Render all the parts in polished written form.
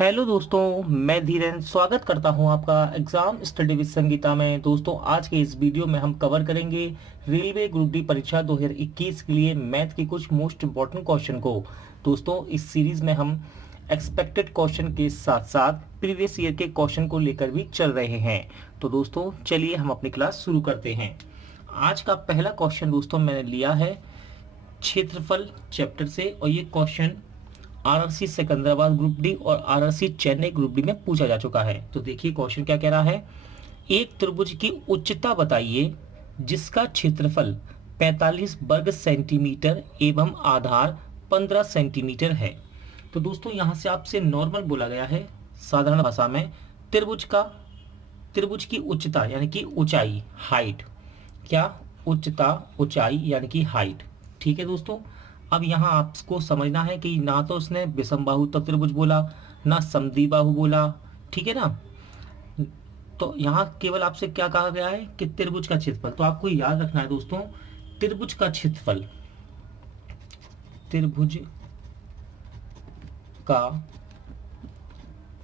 Hello दोस्तों, मैं धीरेन स्वागत करता हूं आपका एग्जाम स्टडी विद संगीता में। दोस्तों, आज के इस वीडियो में हम कवर करेंगे रेलवे ग्रुप डी परीक्षा 2021 के लिए मैथ के कुछ मोस्ट इम्पॉर्टेंट क्वेश्चन को। दोस्तों, इस सीरीज में हम एक्सपेक्टेड क्वेश्चन के साथ साथ प्रीवियस ईयर के क्वेश्चन को लेकर भी चल रहे हैं। तो दोस्तों, चलिए हम अपनी क्लास शुरू करते हैं। आज का पहला क्वेश्चन दोस्तों मैंने लिया है क्षेत्रफल चैप्टर से, और ये question RRC Secunderabad group D और आरआरसी चेन्नई ग्रुप डी में पूछा जा चुका है। तो देखिए क्वेश्चन क्या कह रहा है। एक त्रिभुज की उच्चता बताइए जिसका क्षेत्रफल 45 वर्ग सेंटीमीटर एवं आधार 15 सेंटीमीटर है। तो दोस्तों, यहाँ से आपसे नॉर्मल बोला गया है, साधारण भाषा में त्रिभुज की उच्चता यानी कि ऊंचाई, हाइट। क्या? उच्चता, ऊंचाई यानी कि हाइट। ठीक है दोस्तों, अब यहाँ आपको समझना है कि ना तो उसने विषमबाहु त्रिभुज बोला, ना समद्विबाहु बोला। ठीक है ना। तो यहाँ केवल आपसे क्या कहा गया है कि त्रिभुज का क्षेत्रफल। तो आपको याद रखना है दोस्तों, त्रिभुज का क्षेत्रफल, त्रिभुज का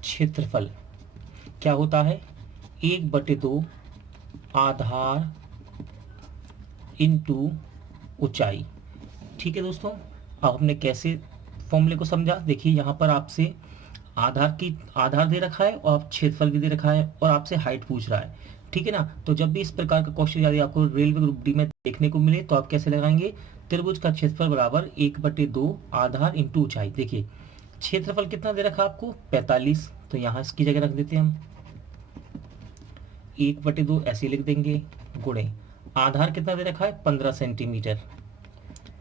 क्षेत्रफल क्या होता है? 1/2 आधार इंटू ऊंचाई। ठीक है दोस्तों, अब हमने कैसे फॉर्मूले को समझा। देखिए यहाँ पर आपसे आधार दे रखा है और क्षेत्रफल भी दे रखा है और आपसे हाइट पूछ रहा है। ठीक है ना। तो जब भी इस प्रकार का क्वेश्चन यदि आपको रेलवे ग्रुप डी में देखने को मिले तो आप कैसे लगाएंगे? त्रिभुज का क्षेत्रफल बराबर 1/2 आधार इंटू ऊंचाई। देखिए क्षेत्रफल कितना दे रखा है आपको? 45। तो यहाँ इसकी जगह रख देते हैं हम 1/2 ऐसे लिख देंगे, गुणे आधार कितना दे रखा है? 15 सेंटीमीटर,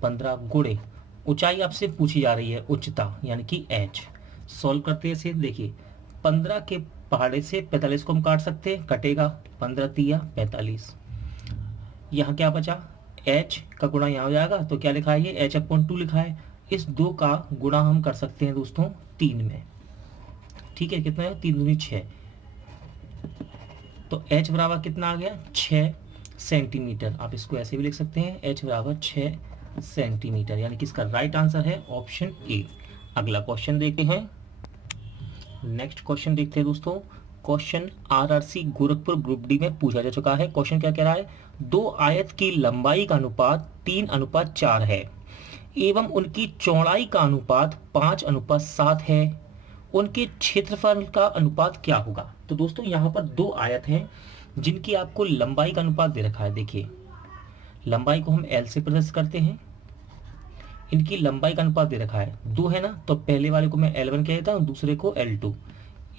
15 गुणे ऊंचाई आपसे पूछी जा रही है, उच्चता यानी कि h। सॉल्व करते हैं इसे। देखिए 15 के पहाड़े से 45 को हम काट सकते हैं, कटेगा 15 तिया 45। यहाँ क्या बचा? h का गुणा यहाँ हो जाएगा, तो क्या लिखा है? ये h/2 लिखा है। इस 2 का गुणा हम कर सकते हैं दोस्तों 3 में। ठीक है, कितना है? 3 दूनी 6। तो h बराबर कितना आ गया? 6 सेंटीमीटर। आप इसको ऐसे भी लिख सकते हैं, h बराबर 6 सेंटीमीटर, यानी कि इसका राइट आंसर है ऑप्शन ए। अगला क्वेश्चन देखते हैं। नेक्स्ट क्वेश्चन देखते हैं दोस्तों। Question RRC Gorakhpur group D में पूछा जा चुका है। क्वेश्चन क्या कह रहा है? दो आयत की लंबाई का अनुपात 3:4 है एवं उनकी चौड़ाई का अनुपात 5:7 है। उनके क्षेत्रफल का अनुपात क्या होगा? तो दोस्तों यहाँ पर दो आयत हैं जिनकी आपको लंबाई का अनुपात दे रखा है। देखिए लंबाई को हम एल से प्रदर्शित करते हैं, इनकी लंबाई का अनुपात दे रखा है 2 है ना, तो पहले वाले को मैं L1 कह देता हूँ, दूसरे को L2।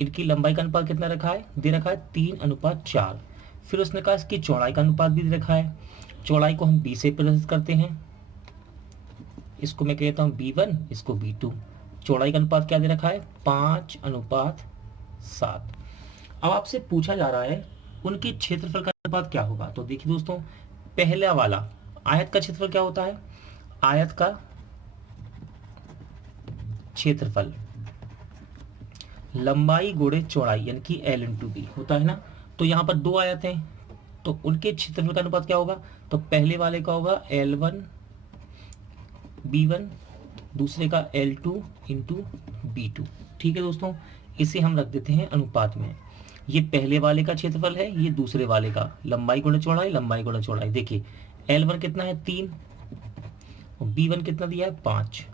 इनकी लंबाई का अनुपात कितना रखा है? दे रखा है 3:4। फिर उसने कहा इसकी चौड़ाई का अनुपात भी दे रखा है। चौड़ाई को हम B से प्रदर्शित करते हैं, इसको मैं कहता हूँ B1, इसको B2। चौड़ाई का अनुपात क्या दे रखा है? 5:7। अब आपसे पूछा जा रहा है उनके क्षेत्रफल का अनुपात क्या होगा। तो देखिए दोस्तों, पहला वाला आयत का क्षेत्रफल क्या होता है? आयत का क्षेत्रफल लंबाई गुणे चौड़ाई यानी कि L/B होता है ना। तो यहाँ पर दो आयत हैं, तो उनके क्षेत्रफल का अनुपात क्या होगा? तो पहले वाले का होगा L1 B1, दूसरे का L2 इंटू B2। ठीक है दोस्तों, इसे हम रख देते हैं अनुपात में। ये पहले वाले का क्षेत्रफल है, ये दूसरे वाले का, लंबाई गुणे चौड़ाई, लंबाई गुणे चौड़ाई। देखिए L1 कितना है? 3, और B1 कितना दिया है? 5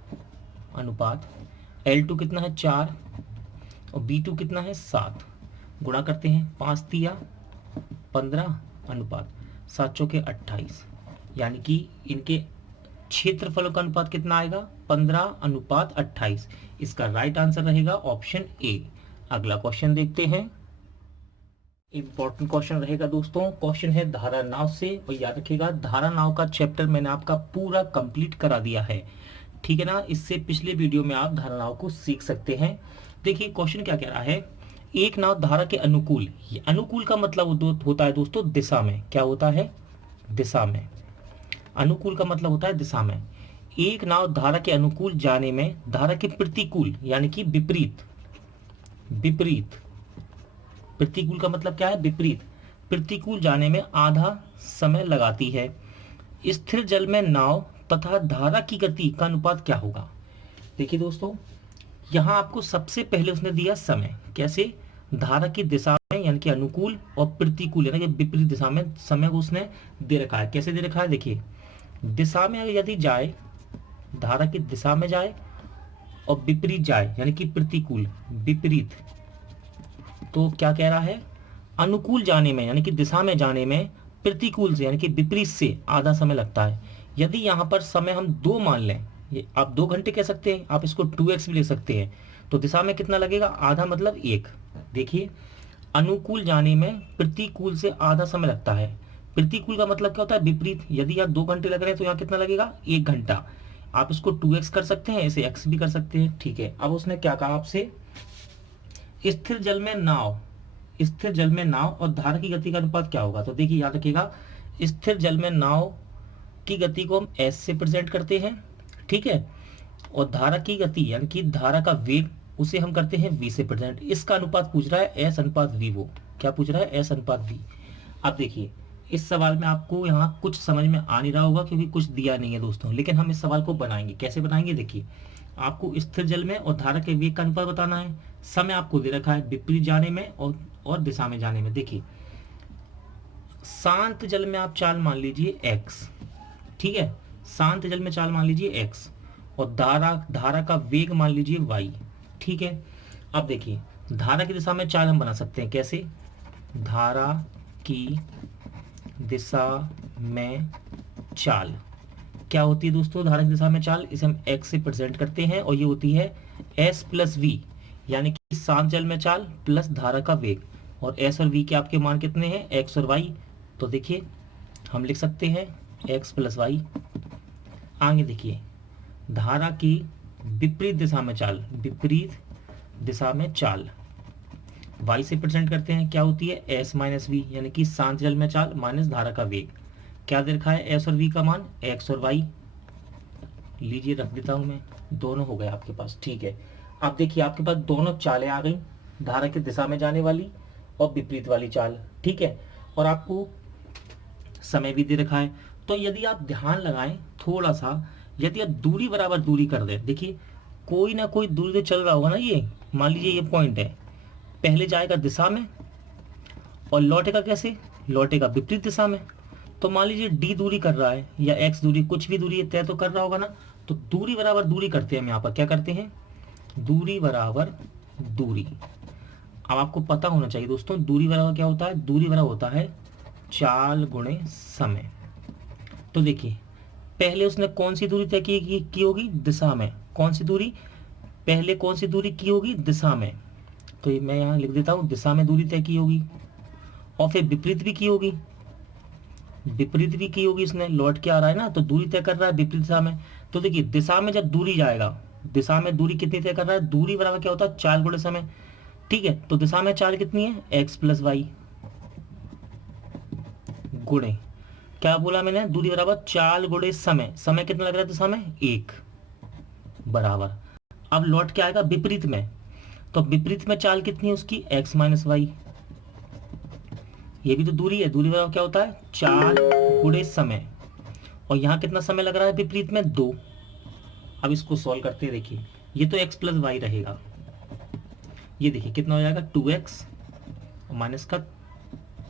अनुपात L2 कितना है? 4, और B2 कितना है? 7। गुणा करते हैं, 5 तिया 15 अनुपात 7 चौके 28, यानी कि इनके क्षेत्रफलों का अनुपात कितना आएगा? 15:28। इसका राइट आंसर रहेगा ऑप्शन ए। अगला क्वेश्चन देखते हैं। इंपॉर्टेंट क्वेश्चन रहेगा दोस्तों। क्वेश्चन है धारा नाव से, और याद रखिएगा धारा नाव का चैप्टर मैंने आपका पूरा कंप्लीट करा दिया है। ठीक है ना। इससे पिछले वीडियो में आप धारा नाव को सीख सकते हैं। देखिए क्वेश्चन क्या कह रहा है। एक नाव धारा के अनुकूल, अनुकूल का मतलब होता है दोस्तों दिशा में। क्या होता है? दिशा में। अनुकूल का मतलब होता है दिशा में। एक नाव धारा के अनुकूल जाने में धारा के प्रतिकूल यानी कि विपरीत, विपरीत, प्रतिकूल का मतलब क्या है? विपरीत। प्रतिकूल जाने में आधा समय लगाती है। स्थिर जल में नाव तथा धारा की गति का अनुपात क्या होगा? देखिए दोस्तों, यहाँ आपको सबसे पहले उसने दिया समय, कैसे, धारा की दिशा में यानी कि अनुकूल और प्रतिकूल यानी कि विपरीत दिशा में समय को उसने दे रखा है। कैसे दे रखा है, देखिए दिशा में यदि जाए, धारा की दिशा में जाए और विपरीत जाए यानी कि प्रतिकूल, विपरीत, तो क्या कह रहा है, अनुकूल जाने में यानी कि दिशा में जाने में प्रतिकूल से यानी कि विपरीत से आधा समय लगता है। यदि यहाँ पर समय हम 2 मान लें, ये आप 2 घंटे कह सकते हैं, आप इसको 2x भी ले सकते हैं, तो दिशा में कितना लगेगा, आधा मतलब 1। देखिए अनुकूल जाने में प्रतिकूल से आधा समय लगता है। प्रतिकूल का मतलब क्या होता है, विपरीत। यदि यहाँ 2 घंटे लग रहे हैं तो यहाँ कितना लगेगा, 1 घंटा। आप इसको 2x कर सकते हैं, इसे x भी कर सकते हैं, ठीक है। अब उसने क्या कहा आपसे, स्थिर जल में नाव, स्थिर जल में नाव और धारा की गति का अनुपात क्या होगा। तो देखिए याद रखिएगा, स्थिर जल में नाव की गति को हम s से प्रेजेंट करते हैं, ठीक है, और धारा की गति यानी कि धारा का वेग उसे हम करते हैं v से प्रेजेंट। इसका अनुपात पूछ रहा है s अनुपात v, वो क्या पूछ रहा है, s अनुपात v। अब देखिए इस सवाल में आपको यहाँ कुछ समझ में आ नहीं रहा होगा क्योंकि कुछ दिया नहीं है दोस्तों, लेकिन हम इस सवाल को बनाएंगे। कैसे बनाएंगे, देखिए आपको स्थिर जल में और धारा के वेग का अनुपात बताना है। समय आपको दे रखा है विपरीत जाने में और दिशा में जाने में। देखिए शांत जल में आप चाल मान लीजिए x, ठीक है, शांत जल में चाल मान लीजिए x और धारा का वेग मान लीजिए y, ठीक है। अब देखिए धारा की दिशा में चाल हम बना सकते हैं, कैसे, धारा की दिशा में चाल क्या होती है दोस्तों, धारा की दिशा में चाल, इसे हम x से प्रेजेंट करते हैं और ये होती है s प्लस v, यानी कि शांत जल में चाल प्लस धारा का वेग। और s और v के आपके मान कितने हैं, x और y। तो देखिए हम लिख सकते हैं x प्लस y। आगे देखिए धारा की विपरीत दिशा में चाल, विपरीत दिशा में चाल y से प्रेजेंट करते हैं, क्या होती है s माइनस वी, यानी कि शांत जल में चाल माइनस धारा का वेग। क्या दे रखा है, s और v का मान, x और y। लीजिए रख देता हूं मैं, दोनों हो गए आपके पास, ठीक है। अब देखिए आपके पास दोनों चालें आ गई, धारा की दिशा में जाने वाली और विपरीत वाली चाल, ठीक है, और आपको समय भी दे रखा है। तो यदि आप ध्यान लगाएं थोड़ा सा, यदि आप दूरी बराबर दूरी कर दें, देखिए कोई ना कोई दूरी तो चल रहा होगा ना, ये मान लीजिए ये पॉइंट है, पहले जाएगा दिशा में और लौटेगा कैसे, लौटेगा विपरीत दिशा में। तो मान लीजिए d दूरी कर रहा है या x दूरी, कुछ भी दूरी तय तो कर रहा होगा ना, तो दूरी बराबर दूरी करते हैं हम यहाँ पर, क्या करते हैं, दूरी बराबर दूरी। अब आपको पता होना चाहिए दोस्तों दूरी बराबर क्या होता है, दूरी बराबर होता है चाल गुणे समय। तो देखिए पहले उसने कौन सी दूरी तय की होगी, दिशा में। कौन सी दूरी, पहले कौन सी दूरी की होगी, दिशा में। तो ये मैं यहाँ लिख देता हूँ, दिशा में दूरी तय की होगी और फिर विपरीत भी की होगी, विपरीत भी की होगी। इसने लौट के आ रहा है ना, तो दूरी तय कर रहा है विपरीत दिशा में। तो देखिए दिशा में जब दूरी जाएगा, दिशा में दूरी कितनी तय कर रहा है, दूरी बराबर क्या होता है, चाल गुणे समय, ठीक है। तो दिशा में चाल कितनी है, x प्लस वाई गुणे, क्या बोला मैंने, दूरी बराबर चाल गुणे समय। समय कितना लग रहा है दिशा में, 1 बराबर। अब लौट के आएगा विपरीत में, तो विपरीत में चाल कितनी है उसकी, x माइनस वाई। ये भी तो दूरी है, दूरी बराबर क्या होता है, चाल गुणे समय। और यहाँ कितना समय लग रहा है विपरीत में, 2। अब इसको सॉल्व करते हैं, देखिए ये तो x प्लस वाई रहेगा, ये देखिए कितना हो जाएगा 2x और माइनस का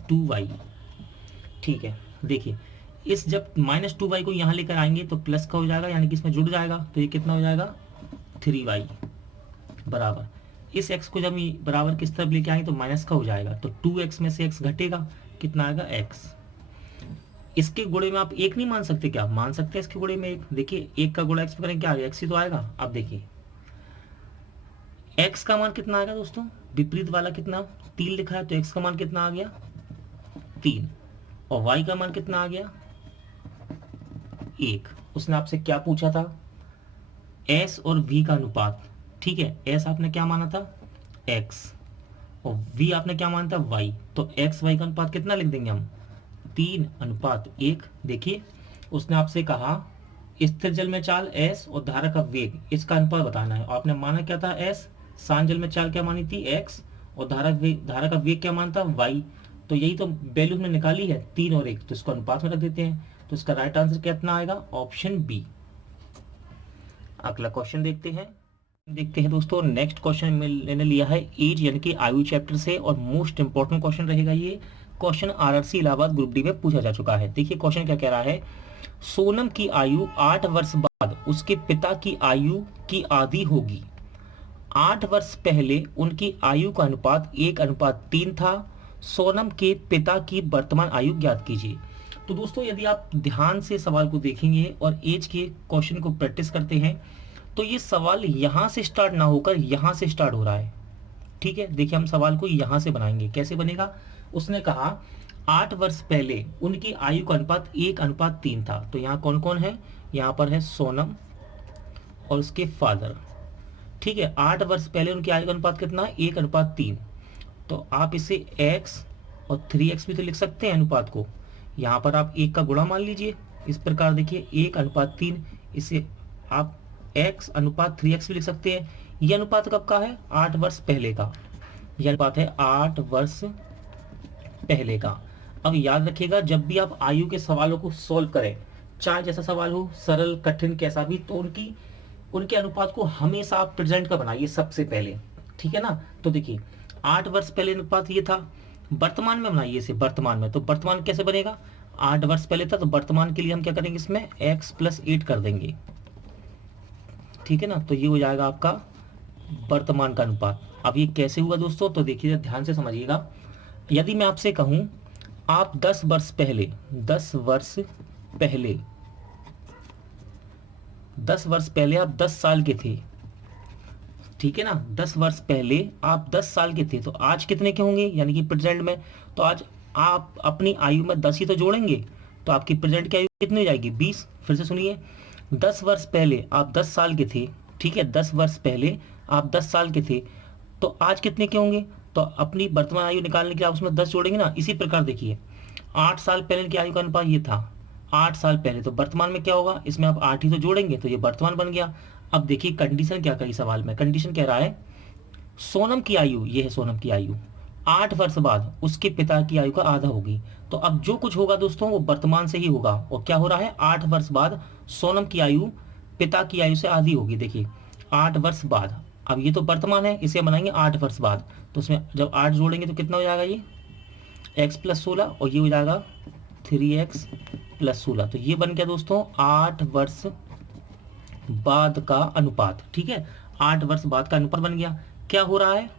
2y, ठीक है। देखिए इस जब माइनस 2y को यहाँ लेकर आएंगे तो प्लस का हो जाएगा, यानी कि इसमें जुड़ जाएगा, तो ये कितना हो जाएगा 3y बराबर। इस x को जब बराबर किस तरफ लेके आएंगे तो माइनस का हो जाएगा, तो 2x में से x घटेगा, कितना आएगा x। इसके गुणे में आप 1 नहीं मान सकते क्या, मान सकते हैं इसके गुणे में 1। देखिए 1 का गुणा x पे करेंगे क्या आएगा, x ही तो आएगा। अब देखिए x का मान कितना आएगा दोस्तों, विपरीत वाला कितना 3 लिखा है, तो x का मान कितना आ गया 3 और y का मान कितना आ गया 1। उसने आपसे क्या पूछा था, s और v का अनुपात, ठीक है। s आपने क्या माना था, x और v आपने क्या माना था, y। तो x y का अनुपात कितना लिख देंगे हम, 3:1। देखिए उसने आपसे कहा स्थिर जल में चाल s और धारा का वेग, इसका अनुपात बताना है। आपने माना क्या था s, शांत जल में चाल क्या मानी थी x और धारा का वेग क्या माना था y। तो यही तो वैल्यू हमने निकाली है 3 और 1, तो इसको अनुपात में रख देते हैं। तो इसका राइट आंसर कितना आएगा, ऑप्शन बी। अगला क्वेश्चन देखते हैं। देखते हैं दोस्तों, नेक्स्ट क्वेश्चन मैंने लिया है एज यानी कि आयु चैप्टर से, और मोस्ट इंपॉर्टेंट क्वेश्चन रहेगा ये। Question RRC Allahabad group D में पूछा जा चुका है। देखिए क्वेश्चन क्या कह रहा है। सोनम की आयु 8 वर्ष बाद उसके पिता की आयु की आधी होगी। 8 वर्ष पहले उनकी आयु का अनुपात 1:3 था। सोनम के पिता की वर्तमान आयु ज्ञात कीजिए। तो दोस्तों यदि आप ध्यान से सवाल को देखेंगे और एज के क्वेश्चन को प्रैक्टिस करते हैं तो ये सवाल यहाँ से स्टार्ट ना होकर यहाँ से स्टार्ट हो रहा है। ठीक है, देखिए हम सवाल को यहाँ से बनाएंगे। कैसे बनेगा? उसने कहा 8 वर्ष पहले उनकी आयु का अनुपात 1:3 था। तो यहाँ कौन कौन है? यहाँ पर है सोनम और उसके फादर। ठीक है, 8 वर्ष पहले उनकी आयु का अनुपात कितना है? 1:3। तो आप इसे x और 3x भी तो लिख सकते हैं अनुपात को। यहाँ पर आप 1 का गुणा मान लीजिए। इस प्रकार देखिए 1:3, इसे आप x/3x भी लिख सकते हैं। यह अनुपात कब का है? 8 वर्ष पहले का। यह अनुपात है 8 वर्ष पहले का। अब याद रखिएगा, जब भी आप आयु के सवालों को सॉल्व करें, चाहे जैसा सवाल हो, सरल कठिन कैसा भी, तो उनके अनुपात को हमेशा आप प्रेजेंट का बनाइए सबसे पहले। ठीक है ना? तो देखिए 8 वर्ष पहले अनुपात ये था, वर्तमान में बनाइए इसे वर्तमान में। तो वर्तमान कैसे बनेगा? 8 वर्ष पहले था, तो वर्तमान के लिए हम क्या करेंगे? इसमें x+8 कर देंगे। ठीक है ना? तो ये हो जाएगा आपका वर्तमान का अनुपात। अब ये कैसे हुआ दोस्तों? तो देखिए ध्यान से समझिएगा। यदि मैं आपसे कहूं आप 10 वर्ष पहले 10 वर्ष पहले आप 10 साल के थे। ठीक है ना? 10 वर्ष पहले आप 10 साल के थे, तो आज कितने के होंगे? यानी कि प्रेजेंट में। तो आज आप अपनी आयु में 10 ही तो जोड़ेंगे, तो आपकी प्रेजेंट की आयु कितनी हो जाएगी? 20। फिर से सुनिए, 10 वर्ष पहले आप 10 साल के थे। ठीक है, 10 वर्ष पहले आप 10 साल के थे, तो आज कितने के होंगे? तो अपनी वर्तमान आयु निकालने के लिए आप उसमें 10 जोड़ेंगे ना। इसी प्रकार देखिए 8 साल पहले की आयु का अनुपात ये था, 8 साल पहले, तो वर्तमान में क्या होगा? इसमें आप 8 ही तो जोड़ेंगे, तो ये वर्तमान बन गया। अब देखिए कंडीशन क्या कही सवाल में। कंडीशन कह रहा है सोनम की आयु, ये है सोनम की आयु, 8 वर्ष बाद उसके पिता की आयु का आधा होगी। तो अब जो कुछ होगा दोस्तों वो वर्तमान से ही होगा। और क्या हो रहा है? 8 वर्ष बाद सोनम की आयु पिता की आयु से आधी होगी। देखिए 8 वर्ष बाद, अब ये तो वर्तमान है, इसे बनाएंगे 8 वर्ष बाद। तो उसमें जब 8 जोड़ेंगे तो कितना हो जाएगा? ये x+16, और ये हो जाएगा 3x+16। तो ये बन गया दोस्तों 8 वर्ष बाद का अनुपात। ठीक है, 8 वर्ष बाद का अनुपात बन गया। क्या हो रहा है?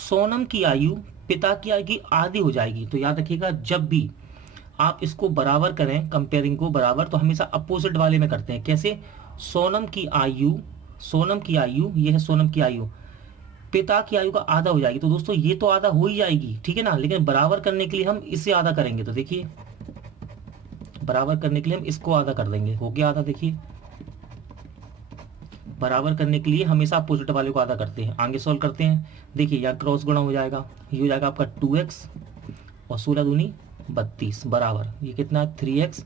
सोनम की आयु पिता की आयु की आधी हो जाएगी। तो याद रखिएगा, जब भी आप इसको बराबर करें, कंपेयरिंग को बराबर, तो हमेशा अपोजिट वाले में करते हैं। कैसे? सोनम की आयु, ये है सोनम की आयु, पिता की आयु का आधा हो जाएगी। तो दोस्तों ये तो आधा हो ही जाएगी, ठीक है ना, लेकिन बराबर करने के लिए हम इसे आधा करेंगे। तो देखिए बराबर करने के लिए हम इसको आधा कर देंगे, हो गया आधा। देखिए बराबर करने के लिए हमेशा अपोजिट वाले को आधा करते हैं। आगे सॉल्व करते हैं। देखिए यहाँ क्रॉस गुणा हो जाएगा, ये हो जाएगा आपका 2x और 16 दूनी 32 बराबर, ये कितना है? 3x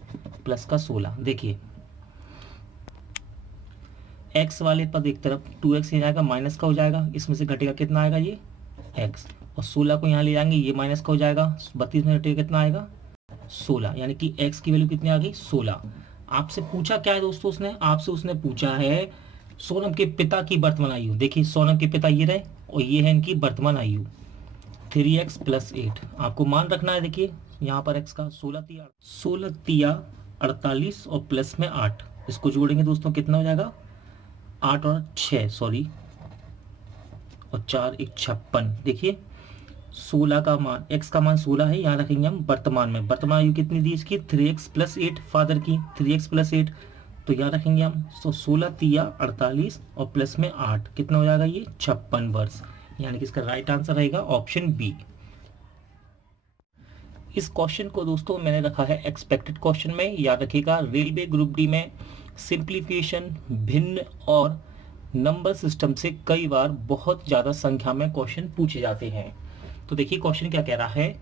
प्लस का 16। देखिए x वाले पद एक तरफ, 2x यहाँ जाएगा माइनस का हो जाएगा, इसमें से घटेगा कितना आएगा? ये x, और 16 को यहाँ ले जाएंगे, ये माइनस का हो जाएगा, 32 में घटेगा कितना आएगा? 16, यानी कि x की वैल्यू कितनी आ गई? 16। आपसे पूछा क्या है दोस्तों? उसने पूछा है सोनम के पिता की वर्तमान आयु। देखिए सोनम के पिता ये रहे और ये है इनकी वर्तमान आयु 3x+8। आपको मान रखना है। देखिए यहाँ पर x का 16 तिया 48 और प्लस में 8, इसको जोड़ेंगे दोस्तों कितना हो जाएगा? 8 और 6 सॉरी, और 4 1 56। देखिए 16 का मान, x का मान 16 है, यहाँ रखेंगे हम वर्तमान में। वर्तमान आयु कितनी दी इसकी? 3x+8, फादर की 3x+8, तो यहाँ रखेंगे हम। तो 16 तिया 48 और प्लस में 8, कितना हो जाएगा? ये 56 वर्ष, यानी कि इसका राइट आंसर रहेगा ऑप्शन बी। इस क्वेश्चन को दोस्तों मैंने रखा है एक्सपेक्टेड क्वेश्चन में। याद रखिएगा रेलवे ग्रुप डी में सिंप्लीफिकेशन, भिन्न और नंबर सिस्टम से कई बार बहुत ज़्यादा संख्या में क्वेश्चन पूछे जाते हैं। तो देखिए क्वेश्चन क्या कह रहा है।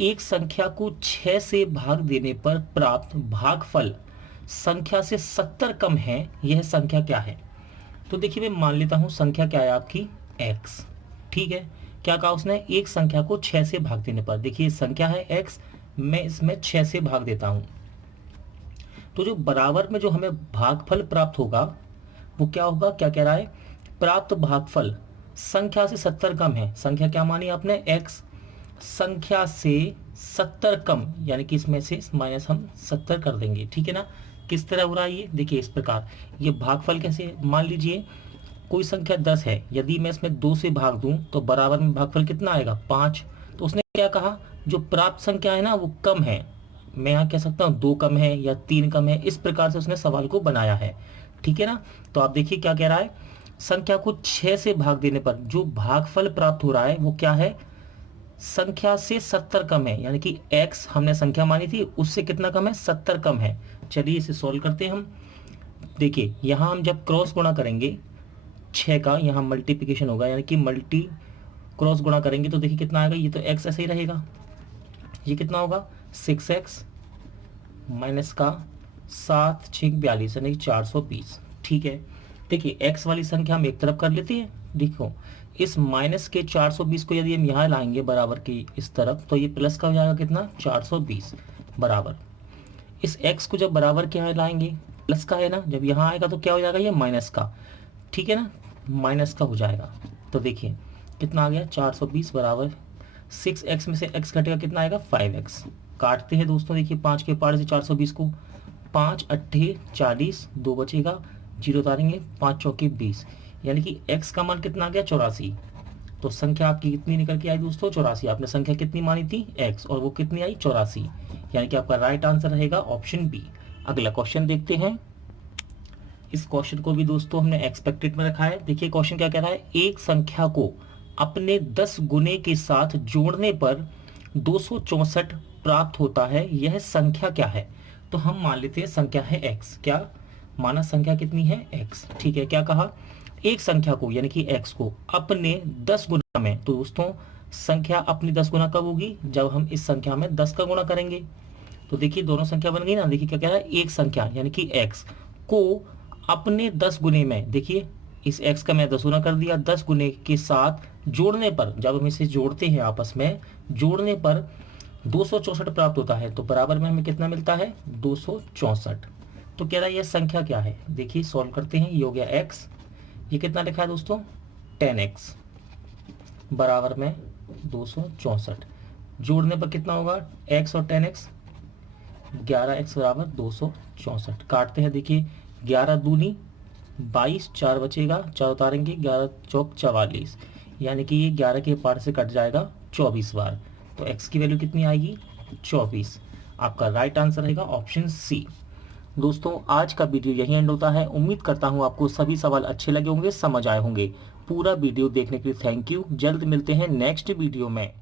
एक संख्या को 6 से भाग देने पर प्राप्त भागफल संख्या से 70 कम है, यह संख्या क्या है? तो देखिए मैं मान लेता हूं संख्या क्या है आपकी? x। ठीक है, क्या कहा उसने? एक संख्या को 6 से भाग देने पर, देखिए संख्या है x, मैं इसमें 6 से भाग देता हूं, तो जो बराबर में जो हमें भागफल प्राप्त होगा वो क्या होगा? क्या कह रहा है? प्राप्त भागफल संख्या से 70 कम है। संख्या क्या मानी आपने, x, संख्या से 70 कम, यानी कि इसमें से माइनस हम 70 कर देंगे, ठीक है ना। किस तरह हो रहा है ये, देखिए इस प्रकार। ये भागफल कैसे, मान लीजिए कोई संख्या 10 है, यदि मैं इसमें 2 से भाग दूं तो बराबर में भागफल कितना आएगा, 5। तो उसने क्या कहा, जो प्राप्त संख्या है ना वो कम है। मैं यहाँ कह सकता हूँ 2 कम है या 3 कम है, इस प्रकार से उसने सवाल को बनाया है, ठीक है ना। तो आप देखिए क्या कह रहा है, संख्या को 6 से भाग देने पर जो भागफल प्राप्त हो रहा है वो क्या है, संख्या से 70 कम है, यानी कि x हमने संख्या मानी थी उससे कितना कम है, 70 कम है। चलिए इसे सॉल्व करते हैं हम। देखिए यहाँ हम जब क्रॉस गुणा करेंगे 6 का, यहाँ मल्टीप्लिकेशन होगा, यानी कि मल्टी क्रॉस गुणा करेंगे तो देखिए कितना आएगा, ये तो x ऐसे ही रहेगा, ये कितना होगा 6x माइनस का 7 6 42, यानी कि 420, ठीक है। देखिए x वाली संख्या हम एक तरफ कर लेते हैं। देखो इस माइनस के 420 को यदि हम यहाँ लाएंगे बराबर की इस तरफ, तो ये प्लस का हो जाएगा कितना, 420 बराबर। इस x को जब बराबर के यहाँ लाएंगे, प्लस का है ना, जब यहाँ आएगा तो क्या हो जाएगा, ये माइनस का, ठीक है ना, माइनस का हो जाएगा। तो देखिए कितना आ गया, 420 बराबर 6x में से x घटेगा कितना आएगा, 5x। काटते हैं दोस्तों, देखिए 5 के पार से 420 को, 5 8 40, 2 बचेगा, 0 उतारेंगे, 5 चौके 20, यानी कि x का मान कितना आ गया, 84। तो संख्या आपकी कितनी निकल के आई दोस्तों, 84। आपने संख्या कितनी मानी थी, x, और वो कितनी आई, 84, यानी कि आपका राइट आंसर रहेगा ऑप्शन बी। अगला क्वेश्चन देखते हैं। इस क्वेश्चन को भी दोस्तों हमने एक्सपेक्टेड में रखा है। देखिए क्वेश्चन क्या कह रहा है, एक संख्या को अपने 10 गुने के साथ जोड़ने पर 264 प्राप्त होता है, यह संख्या क्या है। तो हम मान लेते हैं संख्या है x, क्या माना, संख्या कितनी है, x, ठीक है। क्या कहा, एक संख्या को यानी कि x को अपने 10 गुना में, तो दोस्तों संख्या अपनी 10 गुना कब होगी, जब हम इस संख्या में 10 का गुणा करेंगे। तो देखिए दोनों संख्या बन गई ना। देखिए क्या कह रहा है, एक संख्या यानी कि x को अपने 10 गुने में, देखिए इस x का मैं 10 गुना कर दिया, 10 गुने के साथ जोड़ने पर, जब हम इसे जोड़ते हैं आपस में, जोड़ने पर 264 प्राप्त होता है। तो बराबर में हमें कितना मिलता है, 264। तो कह रहा है यह संख्या क्या है। देखिए सॉल्व करते हैं, ये हो गया x, ये कितना लिखा है दोस्तों, 10x बराबर में 264, जोड़ने पर कितना होगा, x और 10x, 11x बराबर 264। काटते हैं, देखिए 11 दूनी 22, 4 बचेगा, 4 उतारेंगे, 11 चौक 44, यानी कि ये 11 के पार से कट जाएगा 24 बार। तो x की वैल्यू कितनी आएगी, 24। आपका राइट आंसर रहेगा ऑप्शन सी। दोस्तों आज का वीडियो यहीं एंड होता है। उम्मीद करता हूँ आपको सभी सवाल अच्छे लगे होंगे, समझ आए होंगे। पूरा वीडियो देखने के लिए थैंक यू। जल्द मिलते हैं नेक्स्ट वीडियो में।